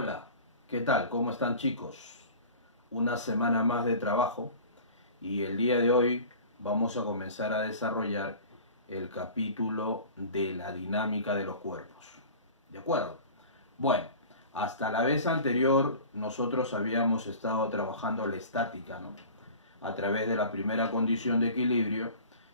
Hola, ¿qué tal? ¿Cómo están, chicos? Una semana más de trabajo y el día de hoy vamos a comenzar a desarrollar el capítulo de la dinámica de los cuerpos. ¿De acuerdo? Bueno, hasta la vez anterior nosotros habíamos estado trabajando la estática, ¿no? A través de la primera condición de equilibrio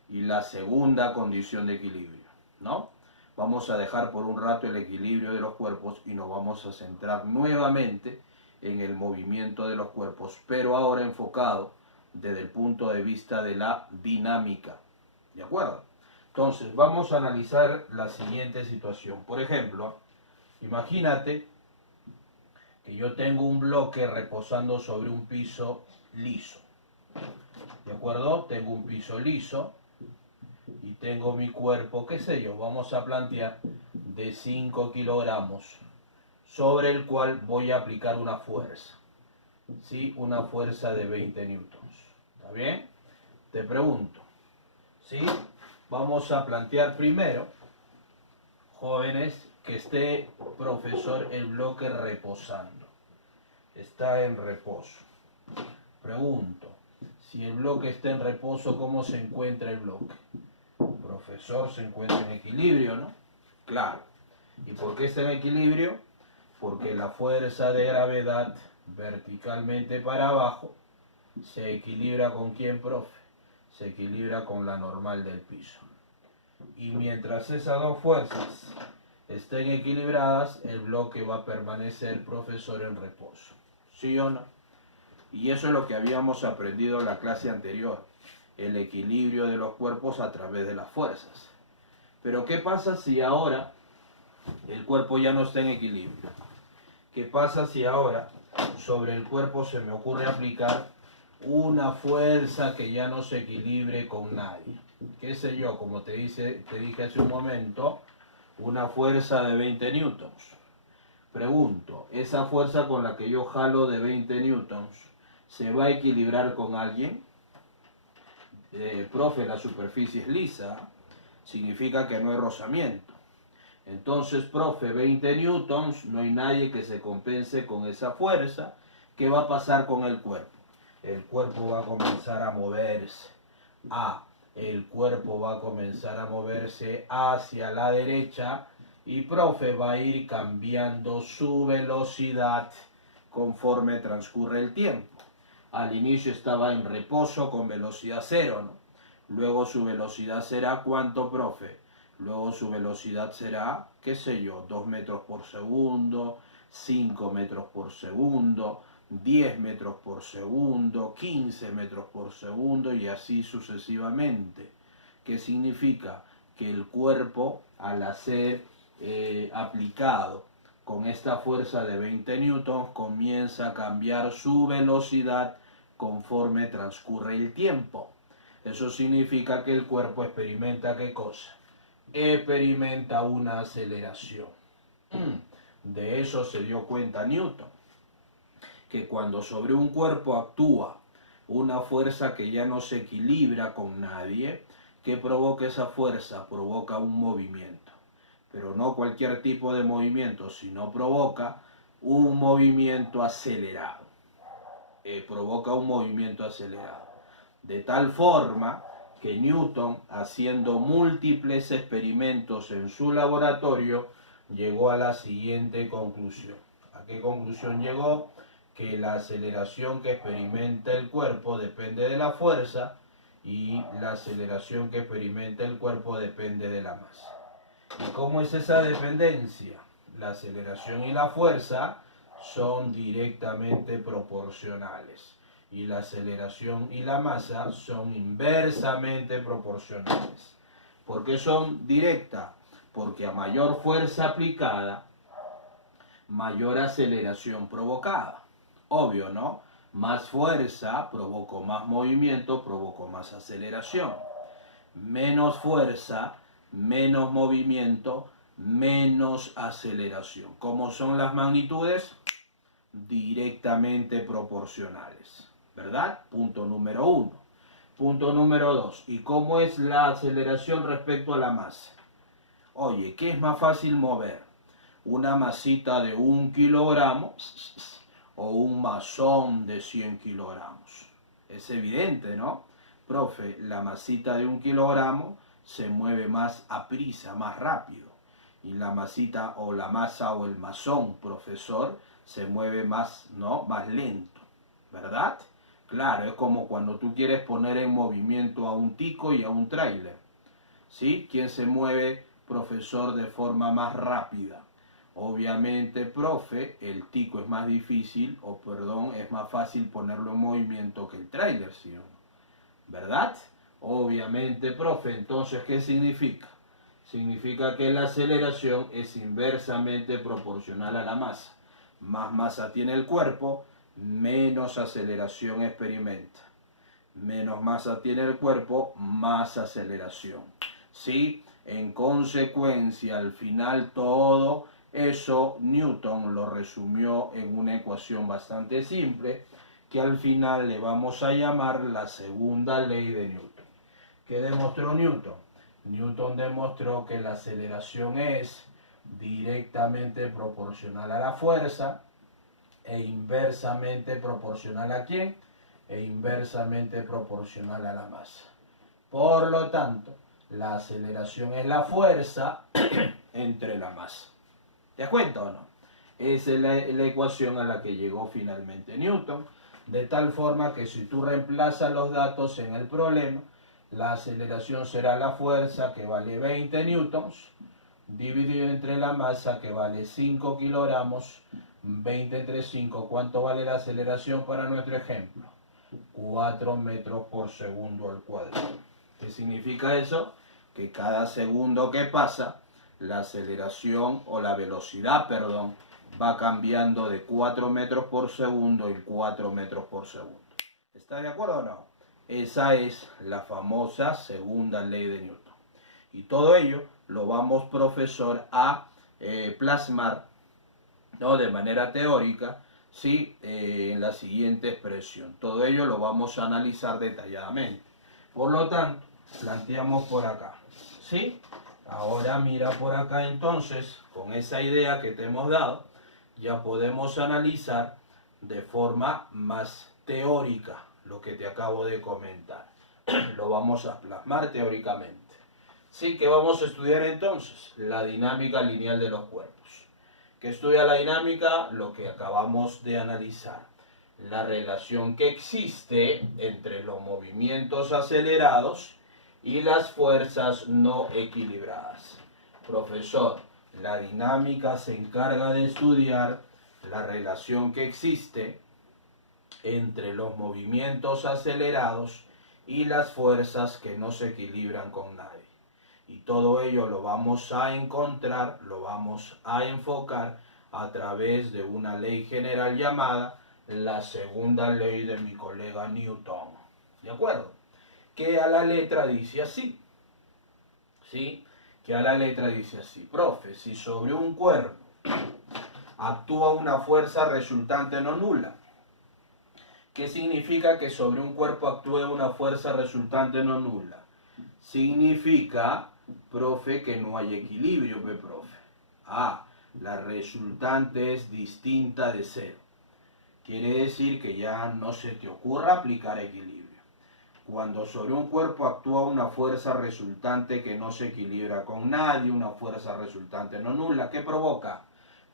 y la segunda condición de equilibrio, ¿no? Vamos a dejar por un rato el equilibrio de los cuerpos y nos vamos a centrar nuevamente en el movimiento de los cuerpos, pero ahora enfocado desde el punto de vista de la dinámica. ¿De acuerdo? Entonces, vamos a analizar la siguiente situación. Por ejemplo, imagínate que yo tengo un bloque reposando sobre un piso liso. ¿De acuerdo? Tengo un piso liso y tengo mi cuerpo, qué sé yo, vamos a plantear de 5 kilogramos sobre el cual voy a aplicar una fuerza, ¿sí? Una fuerza de 20 newtons. ¿Está bien? Te pregunto, ¿sí? Vamos a plantear primero, jóvenes, que esté, profesor, el bloque reposando. Está en reposo. Pregunto, si el bloque está en reposo, ¿cómo se encuentra el bloque? Profesor, se encuentra en equilibrio, ¿no? Claro. ¿Y por qué está en equilibrio? Porque la fuerza de gravedad verticalmente para abajo se equilibra con ¿quién, profe? Se equilibra con la normal del piso. Y mientras esas dos fuerzas estén equilibradas, el bloque va a permanecer, profesor, en reposo. ¿Sí o no? Y eso es lo que habíamos aprendido en la clase anterior, el equilibrio de los cuerpos a través de las fuerzas. Pero ¿qué pasa si ahora el cuerpo ya no está en equilibrio? ¿Qué pasa si ahora sobre el cuerpo se me ocurre aplicar una fuerza que ya no se equilibre con nadie? ¿Qué sé yo? Como te dije hace un momento, una fuerza de 20 newtons. Pregunto, ¿esa fuerza con la que yo jalo de 20 newtons se va a equilibrar con alguien? Profe, la superficie es lisa, significa que no hay rozamiento. Entonces, profe, 20 newtons, no hay nadie que se compense con esa fuerza. ¿Qué va a pasar con el cuerpo? El cuerpo va a comenzar a moverse. El cuerpo va a comenzar a moverse hacia la derecha y, profe, va a ir cambiando su velocidad conforme transcurre el tiempo. Al inicio estaba en reposo con velocidad cero, ¿no? Luego su velocidad será ¿cuánto, profe? Luego su velocidad será, qué sé yo, 2 metros por segundo, 5 metros por segundo, 10 metros por segundo, 15 metros por segundo y así sucesivamente. ¿Qué significa? Que el cuerpo, al ser aplicado con esta fuerza de 20 newtons, comienza a cambiar su velocidad conforme transcurre el tiempo. Eso significa que el cuerpo experimenta ¿qué cosa? Experimenta una aceleración. De eso se dio cuenta Newton, que cuando sobre un cuerpo actúa una fuerza que ya no se equilibra con nadie, ¿qué provoca esa fuerza? Provoca un movimiento. Pero no cualquier tipo de movimiento, sino provoca un movimiento acelerado. Provoca un movimiento acelerado. De tal forma que Newton, haciendo múltiples experimentos en su laboratorio, llegó a la siguiente conclusión. ¿A qué conclusión llegó? Que la aceleración que experimenta el cuerpo depende de la fuerza y la aceleración que experimenta el cuerpo depende de la masa. ¿Y cómo es esa dependencia? La aceleración y la fuerza son directamente proporcionales y la aceleración y la masa son inversamente proporcionales. ¿Por qué son directas? Porque a mayor fuerza aplicada, mayor aceleración provocada. Obvio, ¿no? Más fuerza provocó más movimiento, provocó más aceleración. Menos fuerza, menos movimiento, menos aceleración. ¿Cómo son las magnitudes? Directamente proporcionales, ¿verdad? Punto número 1. Punto número 2. ¿Y cómo es la aceleración respecto a la masa? Oye, ¿qué es más fácil mover? una masita de 1 kilogramo o un masón de 100 kilogramos. Es evidente, ¿no? Profe, la masita de 1 kilogramo se mueve más a prisa, más rápido. Y la masita o la masa o el masón, profesor, se mueve más, ¿no? Más lento, ¿verdad? Claro, es como cuando tú quieres poner en movimiento a un tico y a un tráiler, ¿sí? ¿Quién se mueve, profesor, de forma más rápida? Obviamente, profe, el tico es más difícil, o perdón, es más fácil ponerlo en movimiento que el tráiler, ¿sí o no? ¿Verdad? Obviamente, profe. Entonces, ¿qué significa? Significa que la aceleración es inversamente proporcional a la masa. Más masa tiene el cuerpo, menos aceleración experimenta. Menos masa tiene el cuerpo, más aceleración. ¿Sí? En consecuencia, al final todo eso Newton lo resumió en una ecuación bastante simple que al final le vamos a llamar la segunda ley de Newton. ¿Qué demostró Newton? Newton demostró que la aceleración es directamente proporcional a la fuerza e inversamente proporcional ¿a quién? E inversamente proporcional a la masa. Por lo tanto, la aceleración es la fuerza entre la masa. ¿Te das cuenta o no? Esa es la ecuación a la que llegó finalmente Newton, de tal forma que si tú reemplazas los datos en el problema, la aceleración será la fuerza, que vale 20 newtons, dividido entre la masa, que vale 5 kilogramos. 20 entre 5, ¿cuánto vale la aceleración para nuestro ejemplo? 4 metros por segundo al cuadrado. ¿Qué significa eso? Que cada segundo que pasa, la aceleración o la velocidad, perdón, va cambiando de 4 metros por segundo en 4 metros por segundo. ¿Está de acuerdo o no? Esa es la famosa segunda ley de Newton. Y todo ello lo vamos, profesor, a plasmar, ¿no? De manera teórica, ¿sí? En la siguiente expresión. Todo ello lo vamos a analizar detalladamente. Por lo tanto, planteamos por acá, ¿sí? Ahora mira por acá entonces, con esa idea que te hemos dado, ya podemos analizar de forma más teórica lo que te acabo de comentar. Lo vamos a plasmar teóricamente. ¿Sí? ¿Qué vamos a estudiar entonces? La dinámica lineal de los cuerpos. ¿Qué estudia la dinámica? Lo que acabamos de analizar. La relación que existe entre los movimientos acelerados y las fuerzas no equilibradas. Profesor, la dinámica se encarga de estudiar la relación que existe entre los movimientos acelerados y las fuerzas que no se equilibran con nadie. Y todo ello lo vamos a encontrar, lo vamos a enfocar a través de una ley general llamada la segunda ley de mi colega Newton. ¿De acuerdo? Que a la letra dice así. ¿Sí? Que a la letra dice así. Profe, si sobre un cuerpo actúa una fuerza resultante no nula. ¿Qué significa que sobre un cuerpo actúe una fuerza resultante no nula? Significa, profe, que no hay equilibrio, profe. La resultante es distinta de cero. Quiere decir que ya no se te ocurra aplicar equilibrio. Cuando sobre un cuerpo actúa una fuerza resultante que no se equilibra con nadie, una fuerza resultante no nula, ¿qué provoca?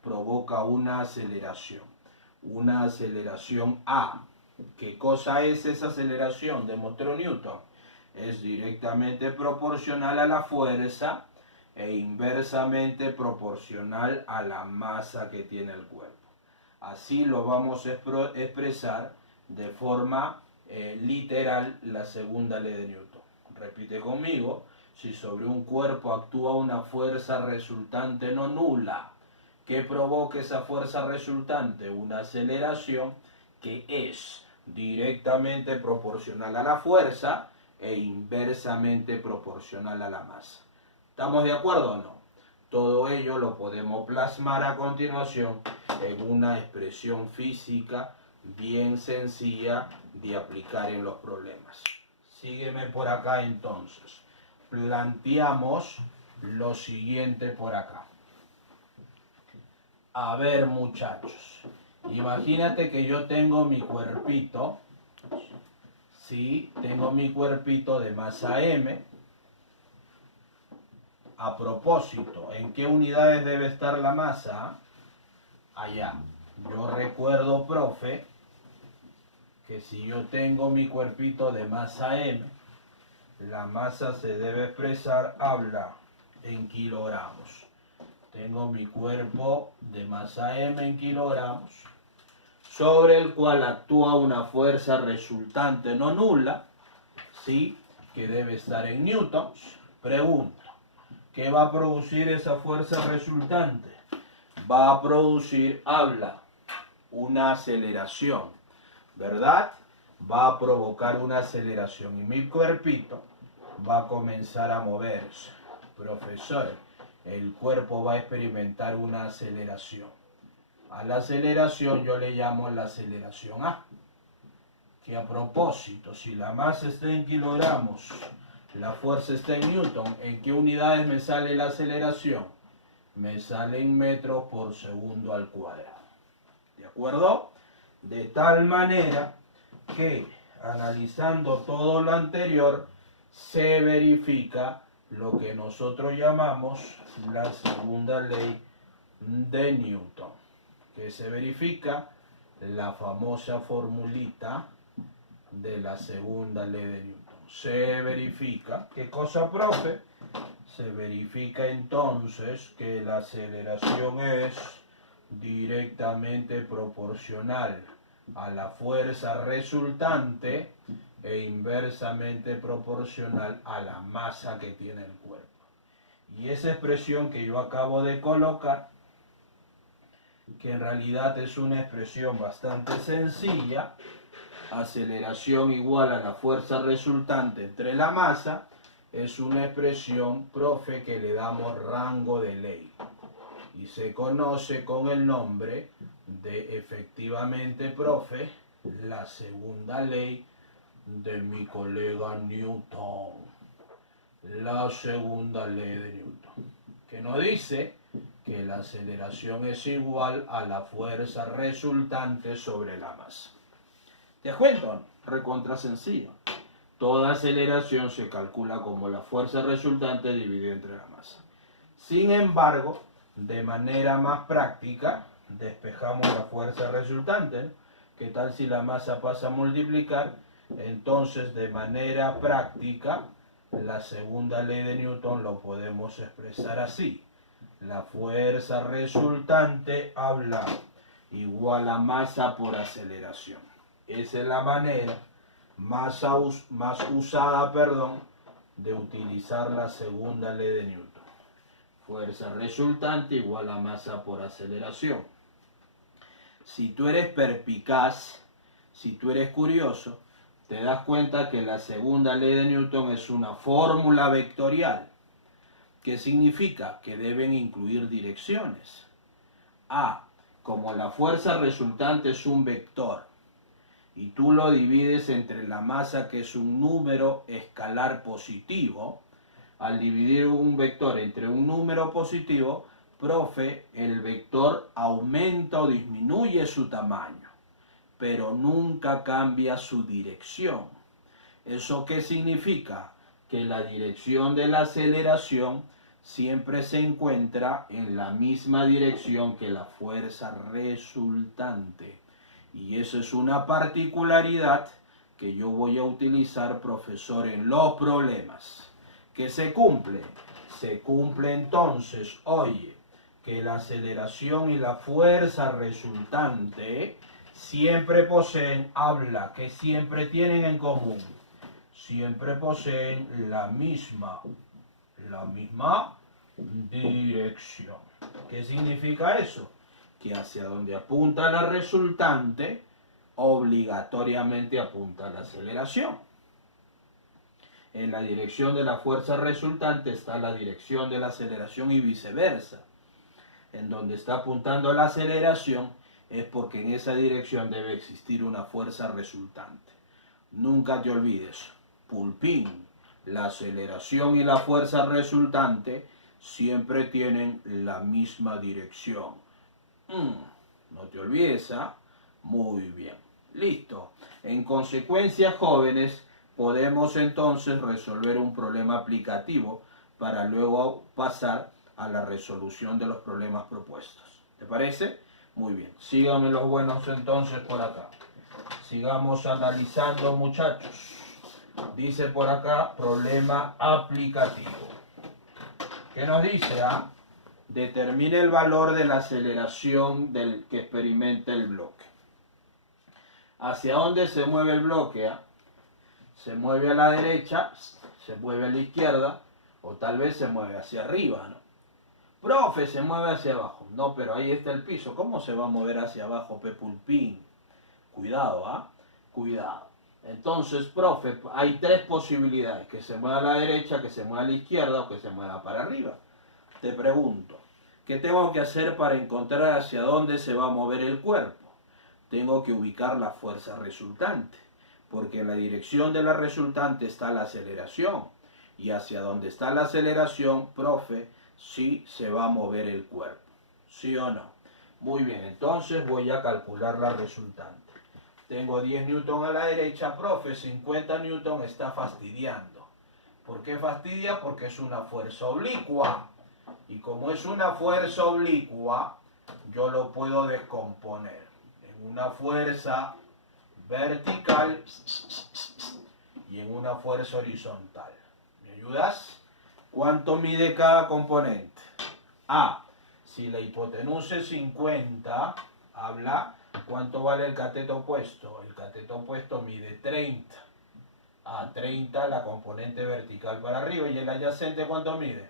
Provoca una aceleración. Una aceleración A. ¿Qué cosa es esa aceleración? Demostró Newton. Es directamente proporcional a la fuerza e inversamente proporcional a la masa que tiene el cuerpo. Así lo vamos a expresar de forma literal la segunda ley de Newton. Repite conmigo, si sobre un cuerpo actúa una fuerza resultante no nula, ¿qué provoca esa fuerza resultante? Una aceleración que es directamente proporcional a la fuerza e inversamente proporcional a la masa. ¿Estamos de acuerdo o no? Todo ello lo podemos plasmar a continuación en una expresión física bien sencilla de aplicar en los problemas. Sígueme por acá entonces. Planteamos lo siguiente por acá. A ver, muchachos, imagínate que yo tengo mi cuerpito, ¿sí? Tengo mi cuerpito de masa M. A propósito, ¿en qué unidades debe estar la masa? Allá. Yo recuerdo, profe, que si yo tengo mi cuerpito de masa M, la masa se debe expresar, habla, en kilogramos. Tengo mi cuerpo de masa M en kilogramos, sobre el cual actúa una fuerza resultante no nula, ¿sí? Que debe estar en newtons. Pregunta, ¿qué va a producir esa fuerza resultante? Va a producir, habla, una aceleración, ¿verdad? Va a provocar una aceleración y mi cuerpito va a comenzar a moverse. Profesor, el cuerpo va a experimentar una aceleración. A la aceleración yo le llamo la aceleración A. Que a propósito, si la masa está en kilogramos, la fuerza está en newton, ¿en qué unidades me sale la aceleración? Me sale en metros por segundo al cuadrado. ¿De acuerdo? De tal manera que, analizando todo lo anterior, se verifica lo que nosotros llamamos la segunda ley de Newton. Que se verifica la famosa formulita de la segunda ley de Newton. Se verifica, ¿qué cosa, profe? Se verifica entonces que la aceleración es directamente proporcional a la fuerza resultante e inversamente proporcional a la masa que tiene el cuerpo. Y esa expresión que yo acabo de colocar, que en realidad es una expresión bastante sencilla, aceleración igual a la fuerza resultante entre la masa, es una expresión, profe, que le damos rango de ley y se conoce con el nombre de, efectivamente, profe, la segunda ley de mi colega Newton. La segunda ley de Newton, que nos dice que la aceleración es igual a la fuerza resultante sobre la masa. ¿Te cuento? Recontra sencillo. Toda aceleración se calcula como la fuerza resultante dividida entre la masa. Sin embargo, de manera más práctica, despejamos la fuerza resultante, ¿no? ¿Qué tal si la masa pasa a multiplicar? Entonces, de manera práctica, la segunda ley de Newton lo podemos expresar así. La fuerza resultante, habla, igual a masa por aceleración. Esa es la manera más usada, de utilizar la segunda ley de Newton. Fuerza resultante igual a masa por aceleración. Si tú eres perspicaz, si tú eres curioso, te das cuenta que la segunda ley de Newton es una fórmula vectorial. ¿Qué significa? Que deben incluir direcciones. A, como la fuerza resultante es un vector, y tú lo divides entre la masa, que es un número escalar positivo, al dividir un vector entre un número positivo, profe, el vector aumenta o disminuye su tamaño, pero nunca cambia su dirección. ¿Eso qué significa? Que la dirección de la aceleración siempre se encuentra en la misma dirección que la fuerza resultante. Y eso es una particularidad que yo voy a utilizar, profesor, en los problemas. ¿Qué se cumple? Se cumple entonces, oye, que la aceleración y la fuerza resultante siempre poseen, habla, que siempre tienen en común. Siempre poseen la misma dirección. ¿Qué significa eso? Que hacia donde apunta la resultante, obligatoriamente apunta la aceleración. En la dirección de la fuerza resultante está la dirección de la aceleración y viceversa. En donde está apuntando la aceleración es porque en esa dirección debe existir una fuerza resultante. Nunca te olvides, pulpín, la aceleración y la fuerza resultante siempre tienen la misma dirección. No te olvides, ¿ah? Muy bien. Listo. En consecuencia, jóvenes, podemos entonces resolver un problema aplicativo para luego pasar a la resolución de los problemas propuestos. ¿Te parece? Muy bien. Síganme los buenos entonces por acá. Sigamos analizando, muchachos. Dice por acá, problema aplicativo. ¿Qué nos dice? Determine el valor de la aceleración del que experimenta el bloque. ¿Hacia dónde se mueve el bloque? Se mueve a la derecha, se mueve a la izquierda, o tal vez se mueve hacia arriba, ¿no? Profe, se mueve hacia abajo. No, pero ahí está el piso. ¿Cómo se va a mover hacia abajo, Pepulpín? Cuidado, Cuidado. Entonces, profe, hay tres posibilidades. Que se mueva a la derecha, que se mueva a la izquierda o que se mueva para arriba. Te pregunto, ¿qué tengo que hacer para encontrar hacia dónde se va a mover el cuerpo? Tengo que ubicar la fuerza resultante, porque en la dirección de la resultante está la aceleración. Y hacia donde está la aceleración, profe, sí se va a mover el cuerpo. ¿Sí o no? Muy bien, entonces voy a calcular la resultante. Tengo 10 newton a la derecha, profe, 50 newton está fastidiando. ¿Por qué fastidia? Porque es una fuerza oblicua. Y como es una fuerza oblicua, yo lo puedo descomponer en una fuerza vertical y en una fuerza horizontal. ¿Me ayudas? ¿Cuánto mide cada componente? Si la hipotenusa es 50, habla cuánto vale el cateto opuesto. El cateto opuesto mide 30. 30 la componente vertical para arriba. ¿Y el adyacente cuánto mide?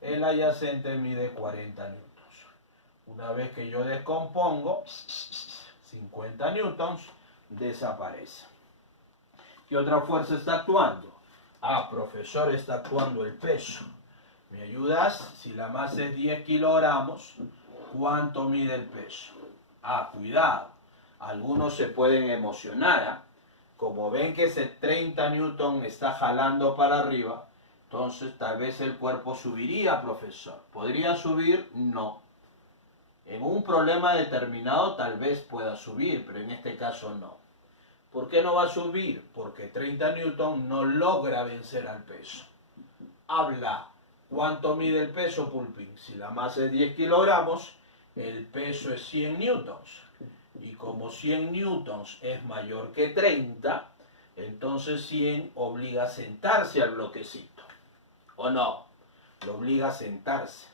El adyacente mide 40 newtons. Una vez que yo descompongo, 50 newtons desaparece. ¿Qué otra fuerza está actuando? Profesor, está actuando el peso. ¿Me ayudas? Si la masa es 10 kilogramos, ¿cuánto mide el peso? Cuidado. Algunos se pueden emocionar. Como ven que ese 30 newton está jalando para arriba, entonces tal vez el cuerpo subiría, profesor. ¿Podría subir? No. En un problema determinado tal vez pueda subir, pero en este caso no. ¿Por qué no va a subir? Porque 30 newton no logra vencer al peso. Habla. ¿Cuánto mide el peso, Pulpín? Si la masa es 10 kilogramos, el peso es 100 newtons. Y como 100 newtons es mayor que 30, entonces 100 obliga a sentarse al bloquecito. ¿O no? Lo obliga a sentarse.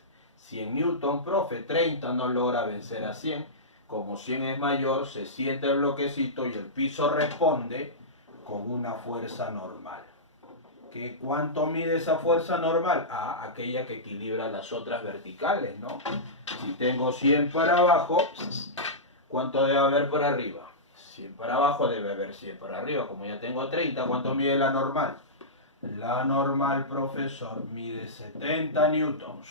100 newtons, profe, 30 no logra vencer a 100. Como 100 es mayor, se siente el bloquecito y el piso responde con una fuerza normal. ¿Cuánto mide esa fuerza normal? Aquella que equilibra las otras verticales, ¿no? Si tengo 100 para abajo, ¿cuánto debe haber por arriba? 100 para abajo debe haber 100 para arriba. Como ya tengo 30, ¿cuánto mide la normal? La normal, profesor, mide 70 newtons.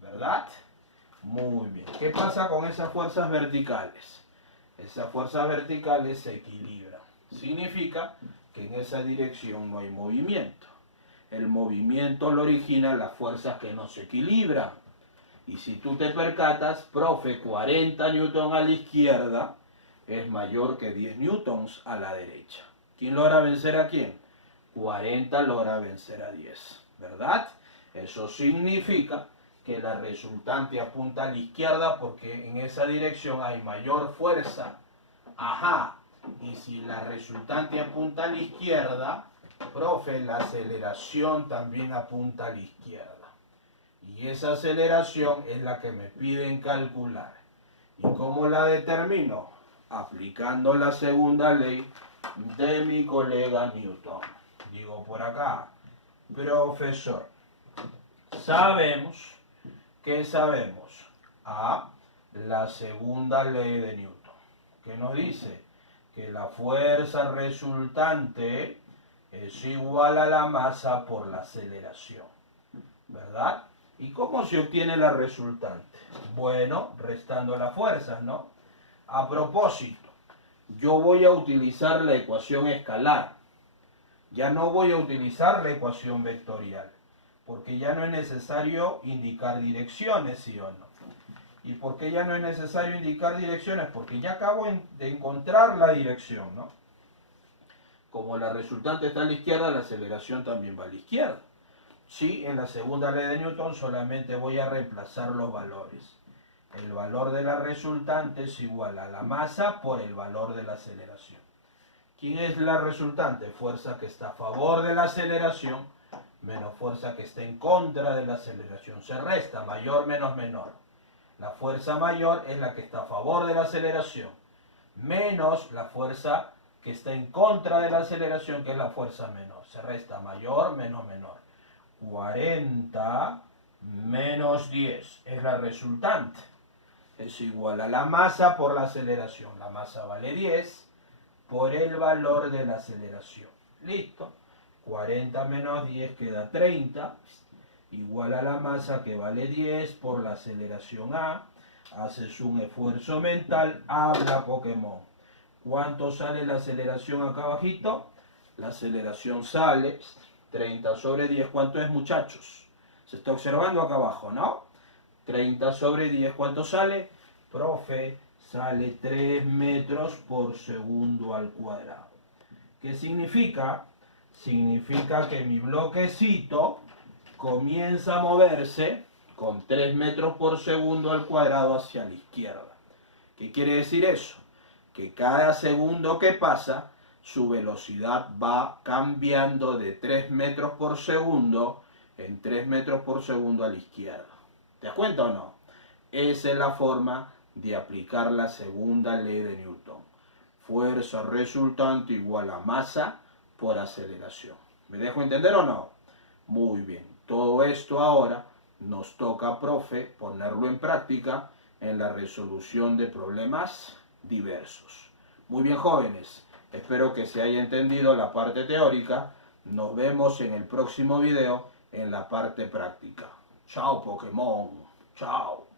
¿Verdad? Muy bien. ¿Qué pasa con esas fuerzas verticales? Esas fuerzas verticales se equilibran. Significa que en esa dirección no hay movimiento. El movimiento lo originan las fuerzas que no se equilibran. Y si tú te percatas, profe, 40 newtons a la izquierda es mayor que 10 newtons a la derecha. ¿Quién logra vencer a quién? 40 logra vencer a 10, ¿verdad? Eso significa que la resultante apunta a la izquierda porque en esa dirección hay mayor fuerza. Y si la resultante apunta a la izquierda, profe, la aceleración también apunta a la izquierda. Y esa aceleración es la que me piden calcular. ¿Y cómo la determino? Aplicando la segunda ley de mi colega Newton. Digo por acá, profesor, sabemos, ¿qué sabemos? La segunda ley de Newton. ¿Qué nos dice? Que la fuerza resultante es igual a la masa por la aceleración, ¿verdad? ¿Y cómo se obtiene la resultante? Bueno, restando las fuerzas, ¿no? A propósito, yo voy a utilizar la ecuación escalar. Ya no voy a utilizar la ecuación vectorial, porque ya no es necesario indicar direcciones, ¿sí o no? ¿Y por qué ya no es necesario indicar direcciones? Porque ya acabo de encontrar la dirección, ¿no? Como la resultante está a la izquierda, la aceleración también va a la izquierda. Sí, en la segunda ley de Newton solamente voy a reemplazar los valores. El valor de la resultante es igual a la masa por el valor de la aceleración. ¿Quién es la resultante? Fuerza que está a favor de la aceleración menos fuerza que está en contra de la aceleración. Se resta mayor menos menor. La fuerza mayor es la que está a favor de la aceleración menos la fuerza que está en contra de la aceleración, que es la fuerza menor. Se resta mayor menos menor. 40 menos 10 es la resultante. Es igual a la masa por la aceleración. La masa vale 10 por el valor de la aceleración. Listo. 40 menos 10 queda 30. Igual a la masa que vale 10 por la aceleración A. Haces un esfuerzo mental. Habla Pokémon. ¿Cuánto sale la aceleración acá abajito? La aceleración sale 30 sobre 10. ¿Cuánto es, muchachos? Se está observando acá abajo, ¿no? 30 sobre 10. ¿Cuánto sale? Profe, sale 3 metros por segundo al cuadrado. ¿Qué significa? Significa que mi bloquecito comienza a moverse con 3 metros por segundo al cuadrado hacia la izquierda. ¿Qué quiere decir eso? Que cada segundo que pasa, su velocidad va cambiando de 3 metros por segundo en 3 metros por segundo a la izquierda. ¿Te das cuenta o no? Esa es la forma de aplicar la segunda ley de Newton. Fuerza resultante igual a masa por aceleración. ¿Me dejo entender o no? Muy bien. Todo esto ahora nos toca, profe, ponerlo en práctica en la resolución de problemas diversos. Muy bien, jóvenes. Espero que se haya entendido la parte teórica. Nos vemos en el próximo video en la parte práctica. Chao, Pokémon. Chao.